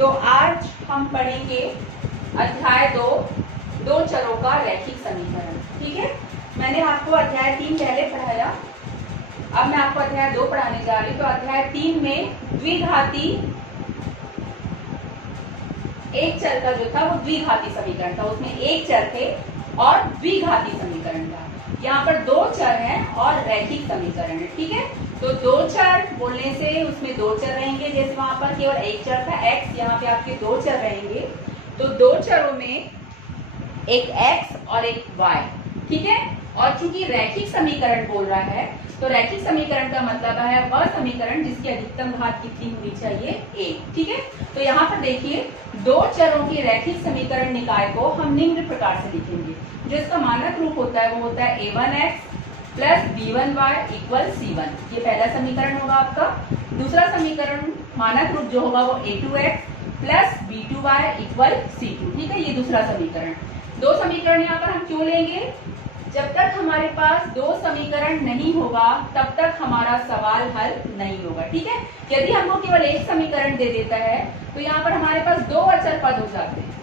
तो आज हम पढ़ेंगे अध्याय 2 चरों का रैखिक समीकरण। ठीक है, मैंने आपको अध्याय 3 पहले पढ़ाया, अब मैं आपको अध्याय 2 पढ़ाने जा रही हूँ। तो अध्याय 3 में द्विघाती एक चर का जो था वो द्विघाती समीकरण था, उसमें एक चर थे और द्विघाती समीकरण था। यहाँ पर 2 चर हैं और रैखिक समीकरण है। ठीक है, तो 2 चर बोलने से उसमें 2 चर रहेंगे, जैसे वहां पर केवल एक चर था x, यहाँ पे आपके 2 चर रहेंगे। तो 2 चरों में एक x और एक y। ठीक है, और चूंकि रैखिक समीकरण बोल रहा है तो रैखिक समीकरण का मतलब है वह समीकरण जिसकी अधिकतम घात कितनी होनी चाहिए, 1। ठीक है, तो यहाँ पर देखिए 2 चरों की रैखिक समीकरण निकाय को हम निम्न प्रकार से लिखेंगे। जो इसका मानक रूप होता है वो होता है a1x plus b1y equal c1। ये पहला समीकरण होगा आपका। दूसरा समीकरण मानक रूप जो होगा वो a2x plus b2y equal c2। ठीक है, ये दूसरा समीकरण। 2 समीकरण यहाँ पर हम क्यों लेंगे? जब तक हमारे पास 2 समीकरण नहीं होगा तब तक हमारा सवाल हल नहीं होगा। ठीक है, यदि हमको केवल एक समीकरण दे देता है तो यहाँ पर हमारे पास 2 अचर पद हो जाते हैं,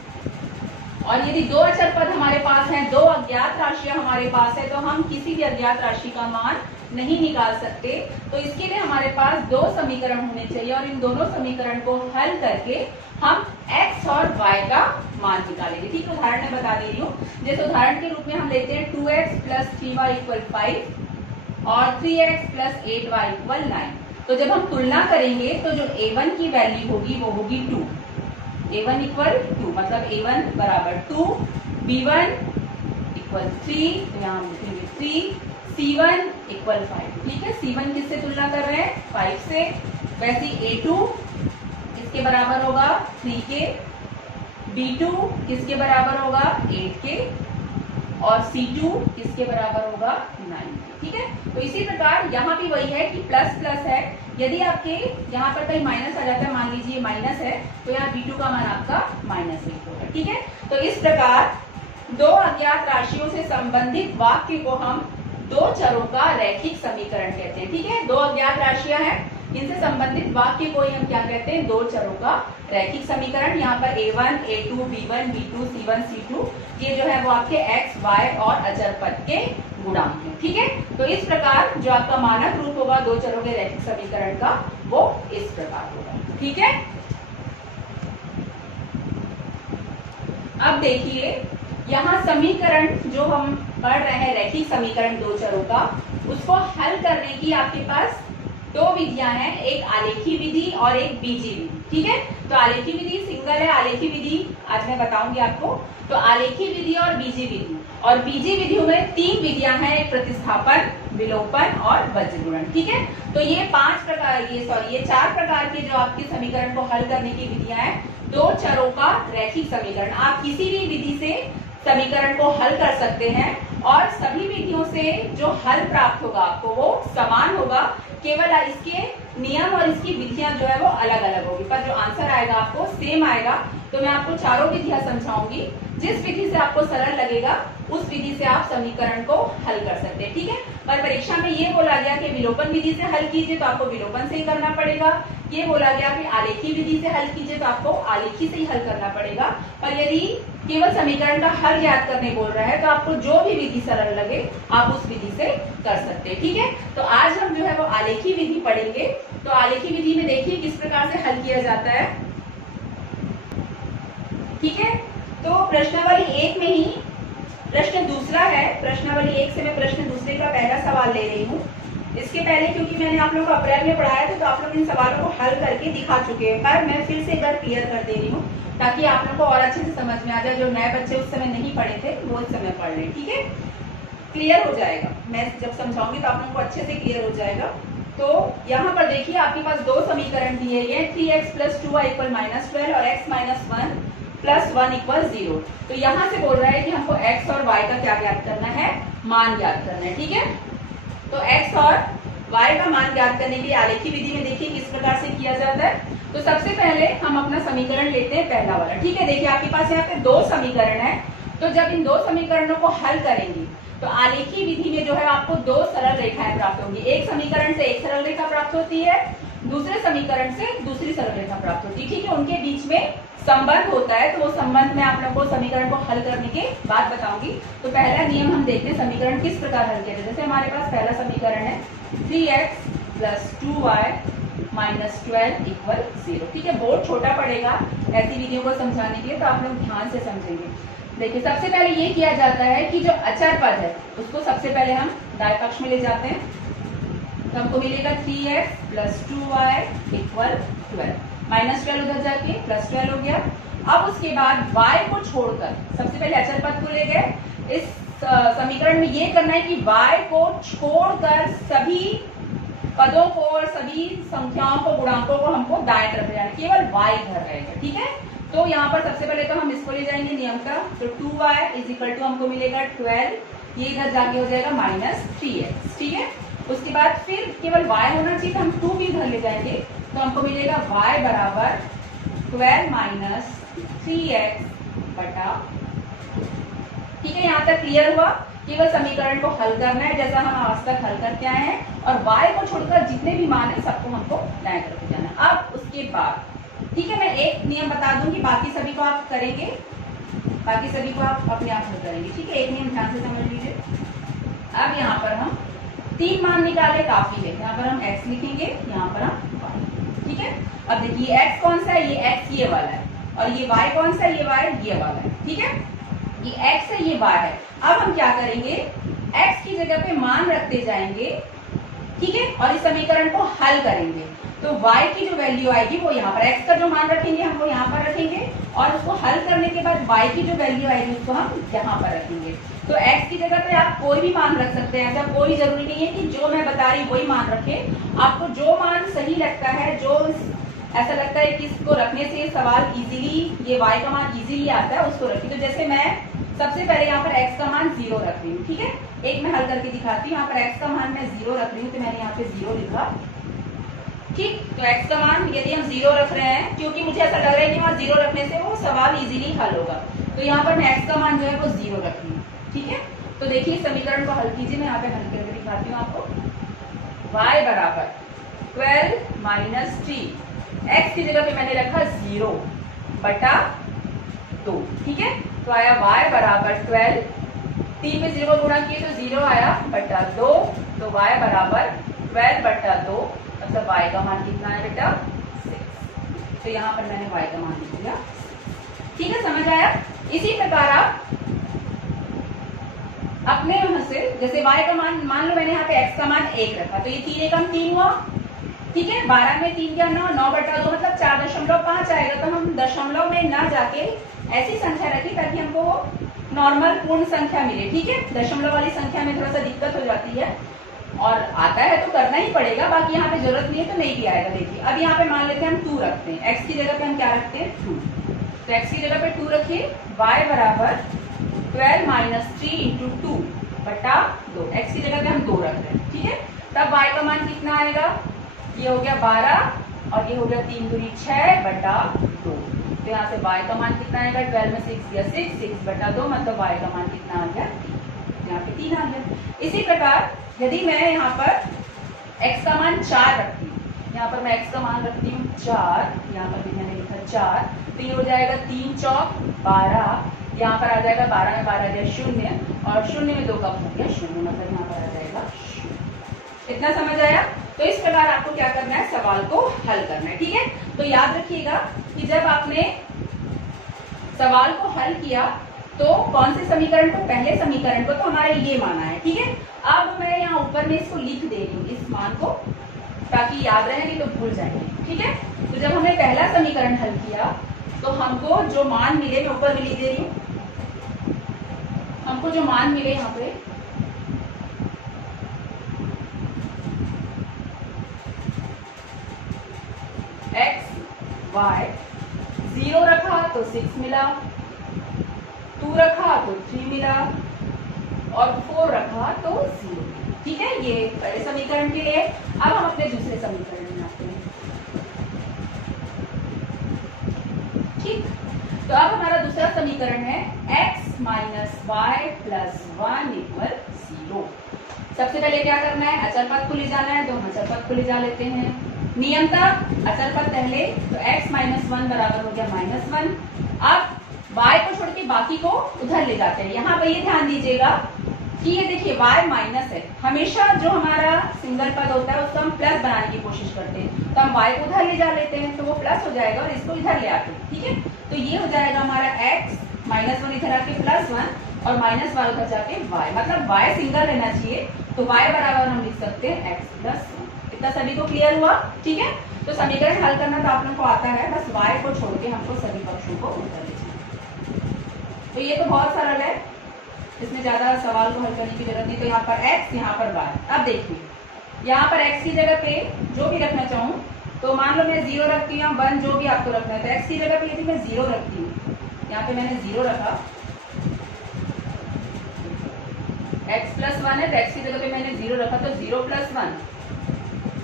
और यदि 2 अचर पद हमारे पास हैं, 2 अज्ञात राशियां हमारे पास है, तो हम किसी भी अज्ञात राशि का मान नहीं निकाल सकते। तो इसके लिए हमारे पास 2 समीकरण होने चाहिए और इन दोनों समीकरण को हल करके हम x और y का मान निकालेंगे। ठीक है, उदाहरण में बता दे रही हूँ। जैसे उदाहरण के रूप में हम लेते हैं 2x प्लस 3y इक्वल 5 और 3x प्लस 8y इक्वल 9। तो जब हम तुलना करेंगे तो जो a1 की वैल्यू होगी वो होगी 2। a1 इक्वल 2, मतलब a1 बराबर 2, b1 इक्वल 3, तो यहाँ हम लिखेंगे 3, c1 इक्वल 5। ठीक है, c1 किससे तुलना कर रहे हैं? 5 से। वैसे a2 किसके बराबर होगा? 3 के। b2 किसके बराबर होगा? 8 के। और c2 किसके बराबर होगा? 9 के। ठीक है, तो इसी प्रकार यहाँ भी वही है कि प्लस प्लस है। यदि आपके यहाँ पर कहीं माइनस आ जाता है, मान लीजिए माइनस है, तो यहाँ b2 का मान आपका -1 होगा। ठीक है, तो इस प्रकार 2 अज्ञात राशियों से संबंधित वाक्य को हम 2 चरों का रैखिक समीकरण कहते हैं। ठीक है, 2 अज्ञात राशियां हैं, इनसे संबंधित वाक्य को ही हम क्या कहते हैं? 2 चरों का रैखिक समीकरण। यहाँ पर a1, a2, b1, b2, c1, c2 ये जो है वो आपके x, y और अचर पद के गुणांक हैं। ठीक है, तो इस प्रकार जो आपका मानक रूप होगा 2 चरों के रैखिक समीकरण का वो इस प्रकार होगा। ठीक है, अब देखिए यहाँ समीकरण जो हम पढ़ रहे हैं रैखिक समीकरण 2 चरों का, उसको हल करने की आपके पास 2 विधियां हैं, एक आलेखी विधि और एक बीजी विधि। ठीक है, तो आलेखी विधि सिंगल है, आलेखी विधि आज मैं बताऊंगी आपको। तो आलेखी विधि और बीजी विधि, और बीजी विधियों में 3 विधियां हैं, एक प्रतिस्थापन, विलोपन और वज्रगुणन। ठीक है, तो ये 4 प्रकार के जो आपके समीकरण को हल करने की विधियां हैं 2 चरों का रैखिक समीकरण। आप किसी भी विधि से समीकरण को हल कर सकते हैं और सभी विधियों से जो हल प्राप्त होगा आपको वो समान होगा, केवल इसके नियम और इसकी विधियां जो है वो अलग अलग होगी, पर जो आंसर आएगा आपको सेम आएगा। तो मैं आपको चारों विधियां समझाऊंगी, जिस विधि से आपको सरल लगेगा उस विधि से आप समीकरण को हल कर सकते हैं। ठीक है, पर परीक्षा में ये बोला गया कि विलोपन विधि से हल कीजिए तो आपको विलोपन से ही करना पड़ेगा। ये बोला गया कि आलेखी विधि से हल कीजिए तो आपको आलेखी से ही हल करना पड़ेगा। पर यदि केवल समीकरण का हल ज्ञात करने बोल रहा है तो आपको जो भी विधि सरल लगे आप उस विधि से कर सकते हैं। ठीक है, तो आज हम जो है वो आलेखी विधि पढ़ेंगे। तो आलेखी विधि में देखिए किस प्रकार से हल किया जाता है। ठीक है, तो प्रश्नावली 1 में ही प्रश्न दूसरा है। प्रश्नावली 1 से मैं प्रश्न दूसरे का पहला सवाल ले रही हूँ। इसके पहले क्योंकि मैंने आप लोगों को अप्रैल में पढ़ाया था तो आप लोग इन सवालों को हल करके दिखा चुके हैं, पर मैं फिर से एक बार क्लियर कर दे रही हूँ ताकि आप लोगों को और अच्छे से समझ में आ जाए। जो नए बच्चे उस समय नहीं पढ़े थे वो इस समय पढ़ रहे। ठीक है, क्लियर हो जाएगा, मैं जब समझाऊंगी तो आप लोगों को अच्छे से क्लियर हो जाएगा। तो यहाँ पर देखिए आपके पास 2 समीकरण दिए गए, 3x प्लस 2y इक्वल -12 और x माइनस 1 प्लस 1 इक्वल 0। तो यहाँ से बोल रहा है कि हमको x और y का क्या ज्ञात करना है? मान ज्ञात करना है। ठीक है, तो x और y का मान ज्ञात करने के लिए आलेखी विधि में देखिए किस प्रकार से किया जाता है। तो सबसे पहले हम अपना समीकरण लेते हैं पहला वाला। ठीक है, देखिए आपके पास यहाँ पे 2 समीकरण है, तो जब इन 2 समीकरणों को हल करेंगे तो आलेखी विधि में जो है आपको 2 सरल रेखाएं प्राप्त होंगी। एक समीकरण से एक सरल रेखा प्राप्त होती है दूसरे समीकरण से दूसरी सरल रेखा प्राप्त होती है। ठीक है, उनके बीच में संबंध होता है, तो वो संबंध मैं आप लोगों को समीकरण को हल करने के बाद बताऊंगी। तो पहला नियम हम देखते हैं समीकरण किस प्रकार हल किया जाए। जैसे हमारे पास पहला समीकरण है 3x + 2y - 12 = 0। ठीक है, बोर्ड छोटा पड़ेगा ऐसी विधियों को समझाने के लिए, तो आप लोग ध्यान से समझेंगे। देखिए, सबसे पहले ये किया जाता है कि जो अचर पद है उसको सबसे पहले हम दाएं पक्ष में ले जाते हैं। तो हमको मिलेगा 3x + 2y = 12, -12 उधर जाके +12 हो गया। अब उसके बाद y को छोड़कर सबसे पहले अचर पद को ले गए। इस समीकरण में ये करना है कि y को छोड़कर सभी पदों को और सभी संख्याओं को, गुणांकों को हमको दाएं तरफ ले जाना, केवल y इधर रहेगा। ठीक है, तो यहाँ पर सबसे पहले तो हम इसको ले जाएंगे नियम का। तो 2y = हमको मिलेगा 12, ये इधर जाके हो जाएगा -3x। ठीक है, उसके बाद फिर केवल y होना चाहिए, तो हम 2 भी इधर ले जाएंगे, तो हमको मिलेगा y = 12 - 3x बटा। ठीक है, यहाँ तक क्लियर हुआ। केवल समीकरण को हल करना है जैसा हम आज तक हल करते आए हैं, और y को छोड़कर जितने भी मान है सबको हमको दाएं तरफ ले जाना है। अब उसके बाद ठीक है, मैं एक नियम बता दूंगी, बाकी सभी को आप करेंगे, बाकी सभी को आप अपने आप हल करेंगे। ठीक है, एक नियम ध्यान से समझ लीजिए। अब यहाँ पर हम 3 मान निकाले काफी है। यहाँ पर हम x लिखेंगे, यहाँ पर हम y। ठीक है, अब देखिए x कौन सा है, ये x ये वाला है, और ये y कौन सा है, ये y ये वाला है। ठीक है, ये x है, ये y है। अब हम क्या करेंगे, x की जगह पे मान रखते जाएंगे। ठीक है, और इस समीकरण को हल करेंगे। तो y की जो वैल्यू आएगी वो यहाँ पर, x का जो मान रखेंगे हम वो यहाँ पर रखेंगे, और उसको हल करने के बाद y की जो वैल्यू आएगी उसको हम यहाँ पर रखेंगे। तो x की जगह पे आप कोई भी मान रख सकते हैं, ऐसा कोई जरूरी नहीं है कि जो मैं बता रही वही मान रखें। आपको जो मान सही लगता है, जो ऐसा लगता है कि इसको रखने से सवाल इजीली, ये y का मान इजीली आता है, उसको रखिए। तो जैसे मैं सबसे पहले यहाँ पर x का मान 0 रख रही हूँ। ठीक है, एक मैं हल करके दिखाती हूँ। यहाँ पर x का मान मैं 0 रख रही हूँ, तो मैंने यहाँ पे 0 लिखा। ठीक, तो x का मान यदि हम 0 रख रहे हैं, क्योंकि मुझे ऐसा लग रहा है कि वहाँ 0 रखने से वो सवाल इजीली हल होगा, तो यहाँ पर मैं x का मान जो है वो 0 रख रही हूँ। ठीक है, तो देखिए इस समीकरण को हल कीजिए, मैं यहाँ पे हल करके दिखाती हूँ आपको। y = 12 - 3, x की जगह पे मैंने रखा 0 बटा 2। ठीक है, तो आया y = 12, 3 में 0 गुणा किए तो 0 आया बटा 2, तो y = 12 बटा 2, मतलब y का मान कितना है बेटा 6। तो यहाँ पर मैंने y का मान लिख दिया। ठीक है, समझ आया। इसी प्रकार आप अपने यहाँ से, जैसे y का मान लो मैंने यहाँ पे x का मान 1 रखा, तो ये 3 एकम 3 हुआ। ठीक है, 12 में 3 क्या 9, 9 बटा 2 मतलब 4.5 आएगा। तो हम दशमलव में ना जाके ऐसी संख्या रखी ताकि हमको नॉर्मल पूर्ण संख्या मिले। ठीक है, दशमलव वाली संख्या में थोड़ा सा दिक्कत हो जाती है, और आता है तो करना ही पड़ेगा, बाकी यहाँ पे जरूरत नहीं है तो नहीं भी आएगा। देखिए अब यहाँ पे मान लेते हैं हम 2 रखते हैं, x की जगह पे हम क्या रखते हैं 2, तो x की जगह पे 2 रखिए। y = 12 - 3 × 2 बटा 2, x की जगह पे हम 2 रख रहे हैं। ठीक है, तब y का मान कितना आएगा, ये हो गया 12 और ये हो गया 3 दूनी 6 बटा 2। तो यहाँ से y का मान कितना आएगा, 12 में 6 गया 6, 6 बटा 2 मतलब y का मान कितना आ गया, यहाँ पे 3 आ गया। इसी प्रकार यदि मैं यहाँ पर x का मान 4 रखती हूँ, यहाँ पर मैं x का मान रखती हूँ 4, यहाँ पर भी मैंने लिखा 4, तो ये हो जाएगा 3 चौक 12, यहाँ पर आ जाएगा 12 में 12 गया 0, और 0 में 2 कम हो गया 0, मतलब यहाँ पर आ जाएगा 0। इतना समझ आया। तो इस प्रकार आपको क्या करना है, सवाल को हल करना है। ठीक है, तो याद रखिएगा कि जब आपने सवाल को हल किया तो कौन से समीकरण को, पहले समीकरण को तो हमारे ये माना है। ठीक है, अब मैं यहाँ ऊपर में इसको लिख दे रही हूँ इस मान को, ताकि याद रहे, नहीं तो भूल जाएंगे। ठीक है, तो जब हमने पहला समीकरण हल किया तो हमको जो मान मिले, मैं ऊपर में लिख दे रही हूँ, हमको जो मान मिले यहाँ पे x y, 0 रखा तो 6 मिला, 2 रखा तो 3 मिला, और 4 रखा तो 0। ठीक है, ये पहले समीकरण के लिए। अब हम अपने दूसरे समीकरण में आते हैं। ठीक, तो अब हमारा दूसरा समीकरण है x - y + 1 = 0। सबसे पहले क्या करना है, अचर पद को ले जाना है, तो हम अचर पद को ले जा लेते हैं। नियम था अचल पद पहले, तो x माइनस 1 बराबर हो गया -1। अब y को छोड़ के बाकी को उधर ले जाते हैं। यहाँ पे ये ध्यान दीजिएगा कि ये देखिए y माइनस है, हमेशा जो हमारा सिंगल पद होता है उसको हम प्लस बनाने की कोशिश करते हैं, तो हम y को उधर ले जा लेते हैं तो वो प्लस हो जाएगा और इसको इधर ले आते हैं। ठीक है, तो ये हो जाएगा हमारा x माइनस 1 इधर आके +1 और माइनस y उधर जाके y, मतलब y सिंगल रहना चाहिए, तो y बराबर हम लिख सकते हैं x + 1। इतना सभी को क्लियर हुआ? ठीक है, तो समीकरण हल करना तो आप लोगों को आता है, बस y को छोड़ के हमको सभी पक्षों को उधर ले जाना। तो ये तो बहुत सरल है, इसमें ज्यादा सवाल को हल करने की जरूरत नहीं। तो यहाँ पर x, यहाँ पर y। अब देखिए यहाँ पर x की जगह पे जो भी रखना चाहूँ, तो मान लो मैं 0 रखती हूँ, 1 जो भी आपको रखना है, तो x की जगह पे यदि मैं 0 रखती हूँ, यहाँ पे मैंने 0 रखा, x + 1 है तो x की जगह पे मैंने 0 रखा, तो 0 + 1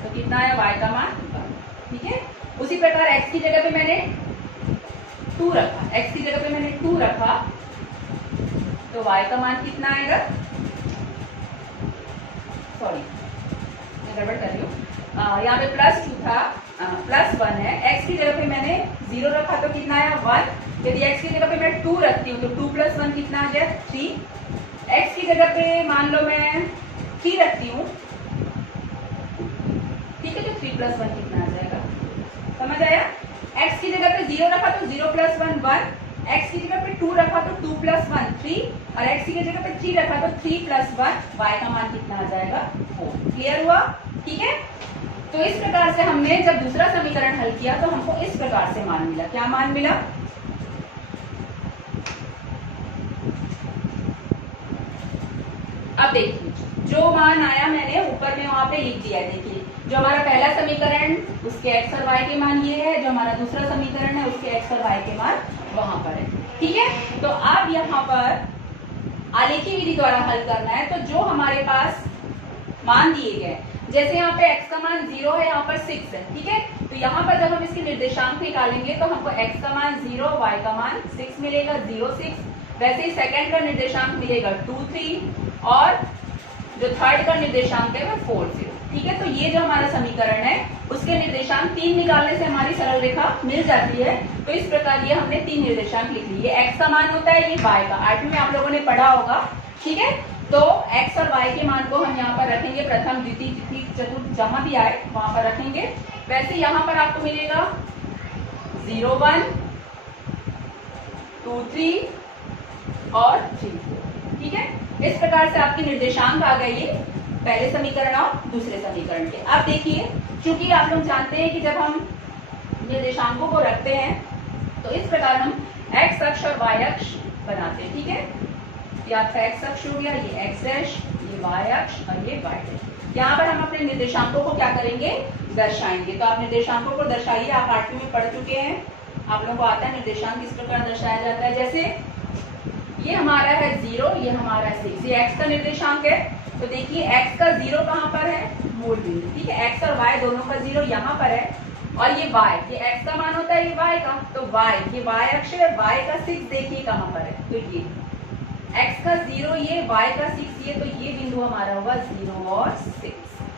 तो कितना है, y का मान 1। ठीक है, उसी प्रकार x की जगह पे मैंने 2 रखा, x की जगह पे मैंने 2 रखा, तो y का मान कितना आएगा, सॉरी मैं गड़बड़ कर रही हूँ, यहाँ पे +2 था, +1 है, x की जगह पे मैंने 0 रखा तो कितना आया 1। यदि x की जगह पे मैं 2 रखती हूँ तो 2 + 1 कितना आ गया 3। x की जगह पे मान लो मैं 3 रखती हूँ, ठीक है, तो 3 + 1 कितना आ जाएगा, समझ आया? x की जगह पे 0 रखा तो 0 + 1 1, x की जगह पे 2 रखा तो 2 + 1 3, और x की जगह पे 3 रखा तो 3 + 1, y का मान कितना आ जाएगा 4। क्लियर हुआ? ठीक है, तो इस प्रकार से हमने जब दूसरा समीकरण हल किया तो हमको इस प्रकार से मान मिला। क्या मान मिला? अब देखिए जो मान आया मैंने ऊपर में वहां पे लिख दिया है। देखिए जो हमारा पहला समीकरण उसके x और y के मान ये है, जो हमारा दूसरा समीकरण है उसके x और y के मान वहां पर है। ठीक है, तो अब यहाँ पर आलेखी विधि द्वारा हल करना है, तो जो हमारे पास मान दिए गए, जैसे यहाँ पे x का मान 0 है, यहाँ पर 6 है। ठीक है, तो यहाँ पर जब हम इसके निर्देशांक निकालेंगे तो हमको x का मान 0, y का मान 6 मिलेगा, 0 6। वैसे ही सेकंड का निर्देशांक मिलेगा 2 3, और जो थर्ड का निर्देशांक है वो 4 0। ठीक है, तो ये जो हमारा समीकरण है उसके निर्देशांक 3 निकालने से हमारी सरल रेखा मिल जाती है। तो इस प्रकार ये हमने 3 निर्देशांक लिख लिए। x का मान होता है, ये y का, 8वीं में आप लोगों ने पढ़ा होगा। ठीक है, तो x और y के मान को हम यहाँ पर रखेंगे, प्रथम द्वितीय तृतीय चतुर्थ जहां भी आए वहां पर रखेंगे। वैसे यहाँ पर आपको मिलेगा 0 1 2 3 और 3 4। ठीक है, इस प्रकार से आपके निर्देशांक आ गए, ये पहले समीकरण और दूसरे समीकरण के। अब देखिए चूंकि आप लोग जानते हैं कि जब हम निर्देशांकों को रखते हैं तो इस प्रकार हम x अक्ष और y अक्ष बनाते हैं। ठीक है, ये आपका x अक्ष हो गया, ये x डैश, ये y अक्ष और ये y डैश। यहाँ पर हम अपने निर्देशांकों को क्या करेंगे, दर्शाएंगे। तो आप निर्देशांकों को दर्शाइए, आप 8वीं में पढ़ चुके हैं, आप लोगों को आता है निर्देशांक किस प्रकार दर्शाया जाता है। जैसे ये हमारा है 0, ये हमारा 6, ये x का निर्देशांक है। तो देखिए x का 0 कहाँ पर है, मूल बिंदु। ठीक है, x और y दोनों का 0 यहाँ पर है, और ये y, ये x का मान होता है, ये y का, तो y, ये y अक्ष है, y का 6 देखिए कहाँ पर है, तो ये x का 0, ये y का 6, ये तो ये बिंदु हमारा होगा 0 और 6।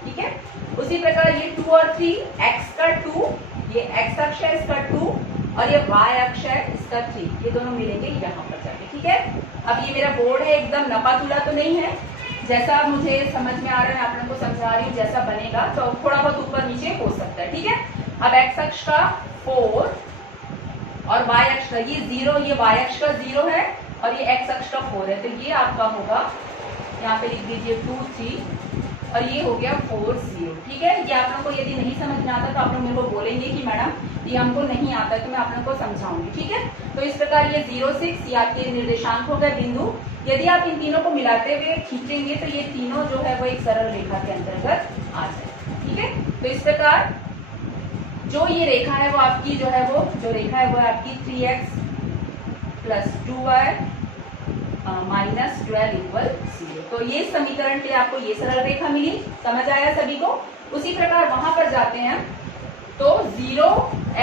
ठीक है, उसी प्रकार ये 2 और 3, x का 2, ये x अक्ष है इसका 2, और ये y अक्ष है इसका 3, ये दोनों मिलेंगे यहाँ पर जाके। ठीक है, अब ये मेरा बोर्ड है, एकदम नपा तुला तो नहीं है, जैसा मुझे समझ में आ रहा है आप लोगों को समझा रही हूँ, जैसा बनेगा तो थोड़ा बहुत ऊपर नीचे हो सकता है। ठीक है, अब x अक्ष का 4 और y अक्ष का ये 0, ये y अक्ष का 0 है और ये x अक्ष का 4 है, तो ये आपका होगा, यहाँ पे लिख दीजिए 2 3 और ये हो गया 4 0। ठीक है, ये आप लोगों को यदि नहीं समझ में आता तो आप लोग मेरे को बोलेंगे कि मैडम ये हमको नहीं आता, तो मैं आप लोगों को समझाऊंगी। ठीक है, तो इस प्रकार ये 0 6 ये आपके निर्देशांक हो गए बिंदु। यदि आप इन तीनों को मिलाते हुए खींचेंगे तो ये तीनों जो है वो एक सरल रेखा के अंतर्गत आ जाए। ठीक है, तो इस प्रकार जो ये रेखा है वो आपकी जो है वो जो रेखा है वो आपकी 3x + 2y - 12 = 0। तो ये समीकरण के आपको ये सरल रेखा मिली, समझ आया सभी को। उसी प्रकार वहां पर जाते हैं तो 0,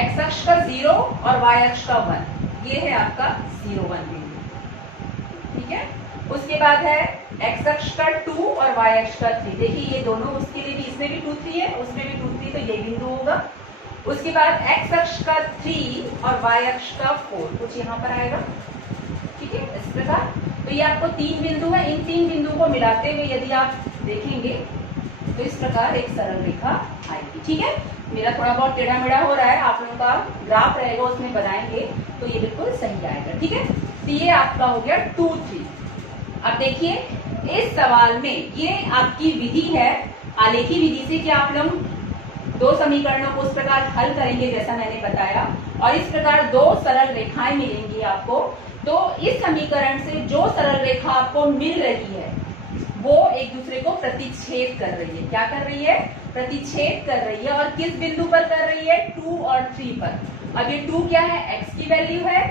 x अक्ष का 0 और y अक्ष का 1, ये है आपका 0 1 बिंदु। ठीक है, उसके बाद है एक्स अक्ष का 2 और वाई अक्ष का 3। देखिए ये दोनों, उसके लिए भी, इसमें भी 2 3 है, उसमें भी 2 3, तो ये बिंदु होगा। उसके बाद एक्स अक्ष का 3 और वाई अक्ष का 4 कुछ यहाँ पर आएगा, ठीक है, इस प्रकार। तो ये आपको 3 बिंदु है, इन 3 बिंदुओं को मिलाते हुए यदि आप देखेंगे तो इस प्रकार एक सरल रेखा आएगी, ठीक है। मेरा थोड़ा बहुत टेढ़ा मेढ़ा हो रहा है, आप लोगों का ग्राफ रहेगा उसमें बनाएंगे तो ये बिल्कुल सही आएगा, ठीक है। तो ये आपका हो गया 2 3। अब देखिए इस सवाल में ये आपकी विधि है, आलेखी विधि से कि आप लोग दो समीकरणों को उस प्रकार हल करेंगे जैसा मैंने बताया, और इस प्रकार दो सरल रेखाएं मिलेंगी आपको। तो इस समीकरण से जो सरल रेखा आपको मिल रही है वो एक दूसरे को प्रतिच्छेद कर रही है। क्या कर रही है? प्रतिच्छेद कर रही है। और किस बिंदु पर कर रही है? 2 और 3 पर। अब ये 2 क्या है? x की वैल्यू है,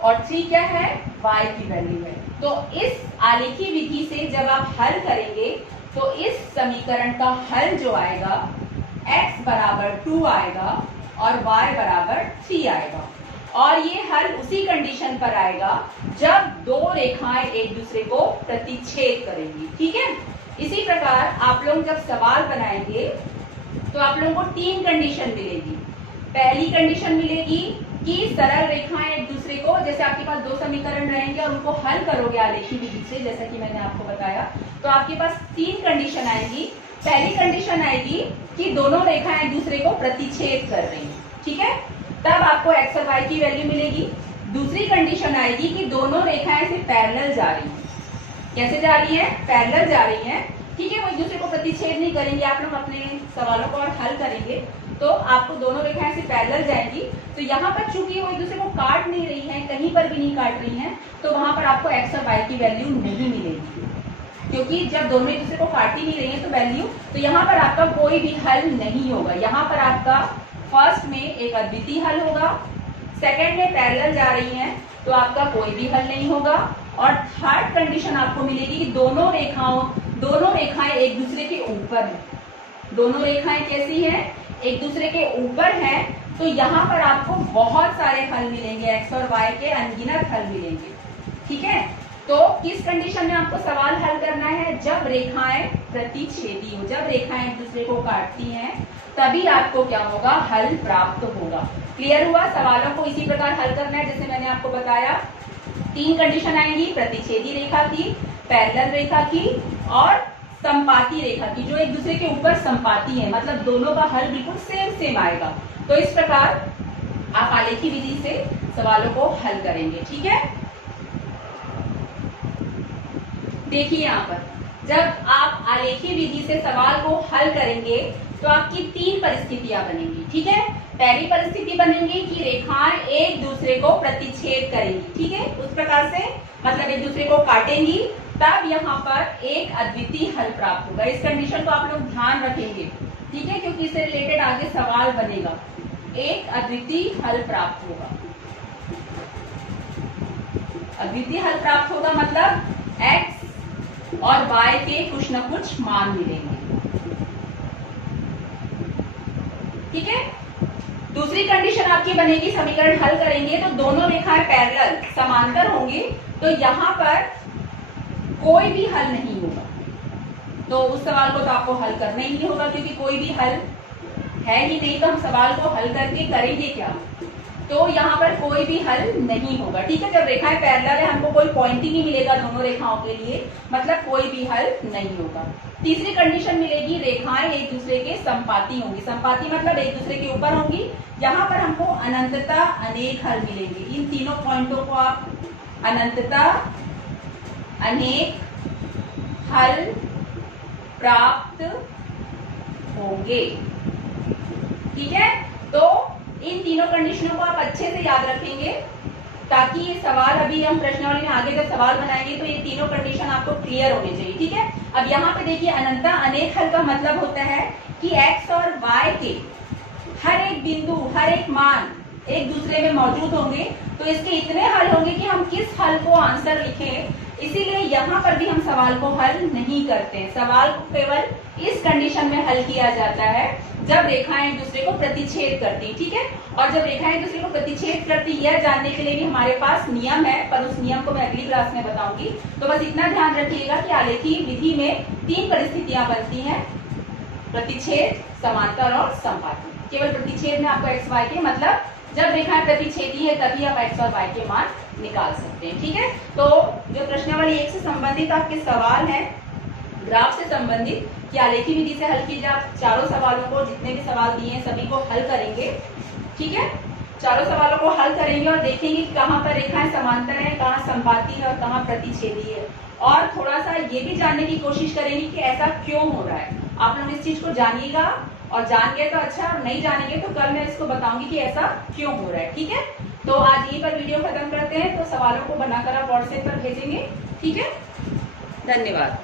और 3 क्या है? y की वैल्यू है। तो इस आलेखी विधि से जब आप हल करेंगे तो इस समीकरण का हल जो आएगा x बराबर 2 आएगा और y बराबर 3 आएगा। और ये हल उसी कंडीशन पर आएगा जब दो रेखाएं एक दूसरे को प्रतिच्छेद करेंगी, ठीक है। इसी प्रकार आप लोग जब सवाल बनाएंगे तो आप लोगों को 3 कंडीशन मिलेगी। पहली कंडीशन मिलेगी कि सरल रेखाएं एक दूसरे को, जैसे आपके पास दो समीकरण रहेंगे और उनको हल करोगे आलेखी विधि से, जैसा कि मैंने आपको बताया, तो आपके पास 3 कंडीशन आएगी। पहली कंडीशन आएगी कि दोनों रेखाएं एक दूसरे को प्रतिच्छेद कर रही हैं, ठीक है, तब आपको x और y की वैल्यू मिलेगी। दूसरी कंडीशन आएगी कि दोनों रेखाएं से पैरेलल जा रही हैं। कैसे जा रही हैं? पैरेलल जा रही हैं, ठीक है, वो एक दूसरे को प्रतिच्छेद नहीं करेंगे। आप लोग अपने सवालों को और हल करेंगे तो आपको दोनों रेखाएं से पैरेलल जाएंगी। तो यहाँ पर चूंकि वो एक दूसरे को काट नहीं रही हैं, कहीं पर भी नहीं काट रही हैं, तो वहां पर आपको x और y की वैल्यू नहीं मिलेगी, क्योंकि जब दोनों एक दूसरे को काट ही नहीं रही है तो वैल्यू, तो यहाँ पर आपका कोई भी हल नहीं होगा। यहाँ पर आपका फर्स्ट में एक अद्वितीय हल होगा, सेकंड में पैरेलल जा रही हैं तो आपका कोई भी हल नहीं होगा, और थर्ड कंडीशन आपको मिलेगी कि दोनों रेखाएं एक दूसरे के ऊपर हैं। दोनों रेखाएं कैसी हैं? एक दूसरे के ऊपर हैं। तो यहाँ पर आपको बहुत सारे हल मिलेंगे, x और y के अनगिनत हल मिलेंगे, ठीक है। तो किस कंडीशन में आपको सवाल हल करना है? जब रेखाएं प्रतिच्छेदी हो, जब रेखाएं एक दूसरे को काटती हैं तभी आपको क्या होगा? हल प्राप्त होगा। क्लियर हुआ? सवालों को इसी प्रकार हल करना है जैसे मैंने आपको बताया। 3 कंडीशन आएंगी, प्रतिच्छेदी रेखा की, पैरेलल रेखा की और संपाती रेखा की, जो एक दूसरे के ऊपर संपाती है, मतलब दोनों का हल बिल्कुल सेम आएगा। तो इस प्रकार आप आलेखी विधि से सवालों को हल करेंगे, ठीक है। देखिए यहाँ पर जब आप आलेखी विधि से सवाल को हल करेंगे तो आपकी 3 परिस्थितियां बनेंगी, ठीक है। पहली परिस्थिति बनेगी कि रेखाएं एक दूसरे को प्रतिच्छेद करेंगी, ठीक है, उस प्रकार से मतलब एक दूसरे को काटेंगी, तब यहाँ पर एक अद्वितीय हल प्राप्त होगा। इस कंडीशन को आप लोग ध्यान रखेंगे, ठीक है, क्योंकि इससे रिलेटेड आगे सवाल बनेगा। एक अद्वितीय हल प्राप्त होगा। अद्वितीय हल प्राप्त होगा मतलब x और y के कुछ न कुछ मान मिलेंगे, ठीक है। दूसरी कंडीशन आपकी बनेगी, समीकरण हल करेंगे तो दोनों रेखाएं पैरेलल समांतर होंगी, तो यहाँ पर कोई भी हल नहीं होगा। तो उस सवाल को तो आपको हल करना ही नहीं होगा, क्योंकि कोई भी हल है ही नहीं, तो हम सवाल को हल करके करेंगे क्या? तो यहाँ पर कोई भी हल नहीं होगा, ठीक है। जब रेखाएं पैरेलल है हमको कोई पॉइंट ही नहीं मिलेगा दोनों रेखाओं के लिए, मतलब कोई भी हल नहीं होगा। तीसरी कंडीशन मिलेगी, रेखाएं एक दूसरे के संपाती होंगी। संपाती मतलब एक दूसरे के ऊपर होंगी। यहाँ पर हमको अनंतता अनेक हल मिलेंगे। इन तीनों पॉइंटों को आप अनंतता अनेक हल प्राप्त होंगे, ठीक है। तो इन तीनों कंडीशनों को आप अच्छे से याद रखेंगे, ताकि ये सवाल अभी हम प्रश्नावली में आगे जब सवाल बनाएंगे तो ये तीनों कंडीशन आपको क्लियर होने चाहिए, ठीक है। अब यहाँ पे देखिए, अनंतता अनेक हल का मतलब होता है कि x और y के हर एक बिंदु, हर एक मान एक दूसरे में मौजूद होंगे, तो इसके इतने हल होंगे कि हम किस हल को आंसर लिखें, इसीलिए यहाँ पर भी हम सवाल को हल नहीं करते हैं। सवाल को केवल इस कंडीशन में हल किया जाता है जब रेखाएं एक दूसरे को प्रतिच्छेद करती, ठीक है। और जब रेखाएं एक दूसरे को प्रतिच्छेद करती, यह जानने के लिए भी हमारे पास नियम है, पर उस नियम को मैं अगली क्लास में बताऊंगी। तो बस इतना ध्यान रखिएगा कि आलेखी विधि में 3 परिस्थितियां बनती हैं, प्रतिच्छेद, समांतर और संपाती। केवल प्रतिच्छेद में आपको एक्स वाई के मतलब जब रेखाएं प्रतिच्छेदी है तभी आप एक्स और वाई के मान निकाल सकते हैं, ठीक है। तो जो प्रश्नावली 1 से संबंधित आपके सवाल हैं, ग्राफ से संबंधित, कि आलेखी विधि से हल कीजिए। आप चारों सवालों को, जितने भी सवाल दिए हैं सभी को हल करेंगे, ठीक है। चारों सवालों को हल करेंगे और देखेंगे कि कहाँ पर रेखाएं समांतर है, कहाँ संपाती है और कहाँ प्रतिच्छेदी है। और थोड़ा सा ये भी जानने की कोशिश करेंगे कि ऐसा क्यों हो रहा है। आप लोग इस चीज को जानिएगा, और जान गए तो अच्छा, और नहीं जानेंगे तो कल मैं इसको बताऊंगी कि ऐसा क्यों हो रहा है, ठीक है। तो आज यहीं पर वीडियो खत्म करते हैं। तो सवालों को बनाकर आप व्हाट्सएप पर भेजेंगे, ठीक है। धन्यवाद।